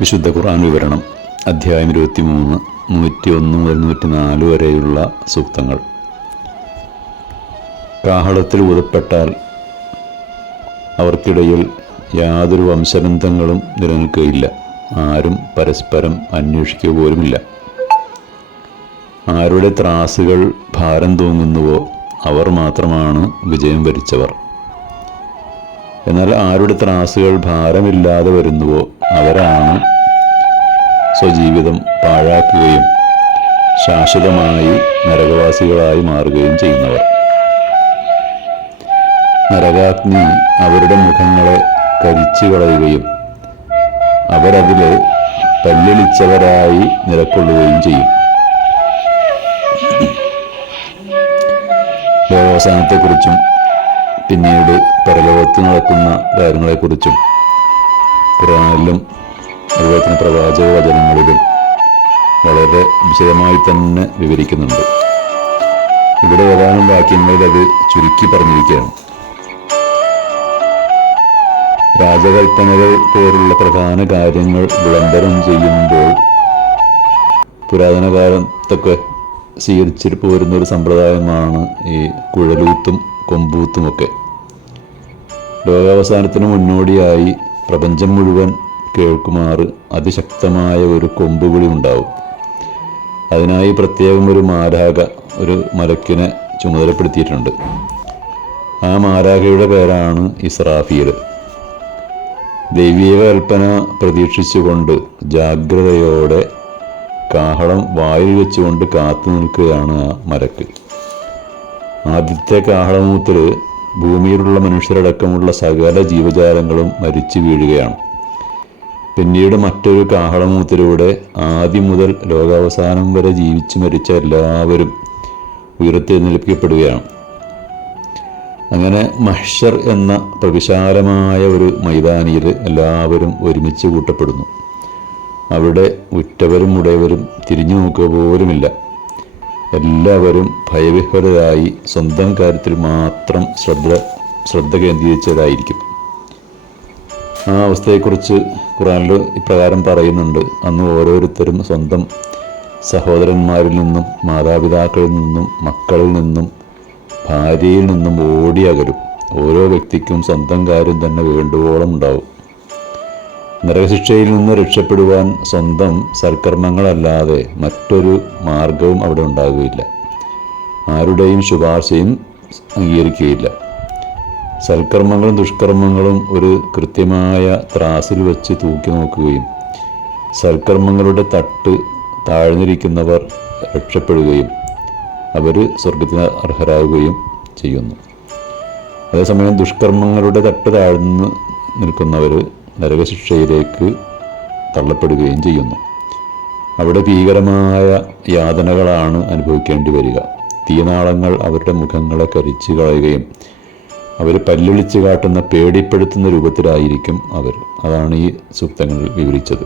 വിശുദ്ധ ഖുർആൻ വിവരണം അധ്യായം ഇരുപത്തി മൂന്ന് നൂറ്റി ഒന്ന് മുതൽ നൂറ്റി നാല് വരെയുള്ള സൂക്തങ്ങൾ. കാഹളത്തിൽ ഉതപ്പെട്ടാൽ അവർക്കിടയിൽ യാതൊരു വംശബന്ധങ്ങളും നിലനിൽക്കുകയില്ല. ആരും പരസ്പരം അന്വേഷിക്കുക പോലുമില്ല. ആരുടെ ത്രാസുകൾ ഭാരം തൂങ്ങുന്നുവോ അവർ മാത്രമാണ് വിജയം വരിച്ചവർ. എന്നാൽ ആരുടെ ത്രാസുകൾ ഭാരമില്ലാതെ വരുന്നുവോ അവരാണ് സ്വജീവിതം പാഴാക്കുകയും ശാശ്വതമായി നരകവാസികളായി മാറുകയും ചെയ്യുന്നവർ. നരകാഗ്നി അവരുടെ മുഖങ്ങളെ കരിച്ചു കളയുകയും അവരതിൽ പല്ലിളിച്ചവരായി നിലക്കൊള്ളുകയും ചെയ്യും. ലോകാവസാനത്തെക്കുറിച്ചും പിന്നീട് പരലോകത്ത് നടക്കുന്ന കാര്യങ്ങളെക്കുറിച്ചും ഖുറാനിലും അതുപോലെ തന്നെ പ്രവാചക വചനങ്ങളിലും വളരെ വിശദമായി തന്നെ വിവരിക്കുന്നുണ്ട്. ഇവിടെ ഏതാനും വാക്യങ്ങളിൽ അത് ചുരുക്കി പറഞ്ഞിരിക്കുകയാണ്. രാജകൽപ്പനകൾ പോലുള്ള പ്രധാന കാര്യങ്ങൾ വിളംബരം ചെയ്യുമ്പോൾ പുരാതന കാലത്തൊക്കെ സ്വീകരിച്ചിട്ട് പോരുന്ന ഒരു സമ്പ്രദായമാണ് ഈ കുഴലൂത്തും കൊമ്പൂത്തുമൊക്കെ. ലോകാവസാനത്തിന് മുന്നോടിയായി പ്രപഞ്ചം മുഴുവൻ കേൾക്കുമാറ് അതിശക്തമായ ഒരു കൊമ്പുകുളി ഉണ്ടാവും. അതിനായി പ്രത്യേകം ഒരു മാരാക ഒരു മലക്കിനെ ചുമതലപ്പെടുത്തിയിട്ടുണ്ട്. ആ മാരാകയുടെ പേരാണ് ഇസ്രാഫീൽ. ദൈവീക കൽപ്പന പ്രതീക്ഷിച്ചുകൊണ്ട് ജാഗ്രതയോടെ കാഹളം വായിൽ വെച്ചുകൊണ്ട് കാത്തു നിൽക്കുകയാണ് ആ മരക്ക് ആദ്യത്തെ കാഹളമൂത്തിൽ ഭൂമിയിലുള്ള മനുഷ്യരടക്കമുള്ള സകല ജീവജാലങ്ങളും മരിച്ചു വീഴുകയാണ്. പിന്നീട് മറ്റൊരു കാഹളമൂത്തിലൂടെ ആദ്യം മുതൽ ലോകാവസാനം വരെ ജീവിച്ചു മരിച്ച എല്ലാവരും ഉയർത്തെഴുന്നേൽപ്പിക്കപ്പെടുകയാണ് അങ്ങനെ മഹ്ഷർ എന്ന പ്രവിശാലമായ ഒരു മൈതാനിയിൽ എല്ലാവരും ഒരുമിച്ച് കൂട്ടപ്പെടുന്നു. അവിടെ ഉറ്റവരും ഉടയവരും തിരിഞ്ഞു നോക്കുക പോലുമില്ല. എല്ലാവരും ഭയവിഹ്വലരായി സ്വന്തം കാര്യത്തിൽ മാത്രം ശ്രദ്ധ ശ്രദ്ധ കേന്ദ്രീകരിച്ചതായിരിക്കും ആ അവസ്ഥയെക്കുറിച്ച് ഖുറാനിൽ ഇപ്രകാരം പറയുന്നുണ്ട്. അന്ന് ഓരോരുത്തരും സ്വന്തം സഹോദരന്മാരിൽ നിന്നും മാതാപിതാക്കളിൽ നിന്നും മക്കളിൽ നിന്നും ഭാര്യയിൽ നിന്നും ഓടി അകലും. ഓരോ വ്യക്തിക്കും സ്വന്തം കാര്യം തന്നെ വേണ്ടുവോളം ഉണ്ടാവും. നരകശിക്ഷയിൽ നിന്ന് രക്ഷപ്പെടുവാൻ സ്വന്തം സൽക്കർമ്മങ്ങളല്ലാതെ മറ്റൊരു മാർഗവും അവിടെ ഉണ്ടാകുകയില്ല ആരുടെയും ശുപാർശയും അംഗീകരിക്കുകയില്ല. സൽക്കർമ്മങ്ങളും ദുഷ്കർമ്മങ്ങളും ഒരു കൃത്യമായ ത്രാസിൽ വെച്ച് തൂക്കി നോക്കുകയും സൽക്കർമ്മങ്ങളുടെ തട്ട് താഴ്ന്നിരിക്കുന്നവർ രക്ഷപ്പെടുകയും അവർ സ്വർഗത്തിന് അർഹരാകുകയും ചെയ്യുന്നു. അതേസമയം ദുഷ്കർമ്മങ്ങളുടെ തട്ട് താഴ്ന്നു നിൽക്കുന്നവർ നരകശിക്ഷയിലേക്ക് തള്ളപ്പെടുകയും ചെയ്യുന്നു. അവിടെ ഭീകരമായ യാതനകളാണ് അനുഭവിക്കേണ്ടി വരിക. തീനാളങ്ങൾ അവരുടെ മുഖങ്ങളെ കരിച്ചു കളയുകയും അവർ പല്ലിളിച്ച് കാട്ടുന്ന പേടിപ്പെടുത്തുന്ന രൂപത്തിലായിരിക്കും അവർ. അതാണ് ഈ സൂക്തങ്ങളിൽ വിവരിച്ചത്.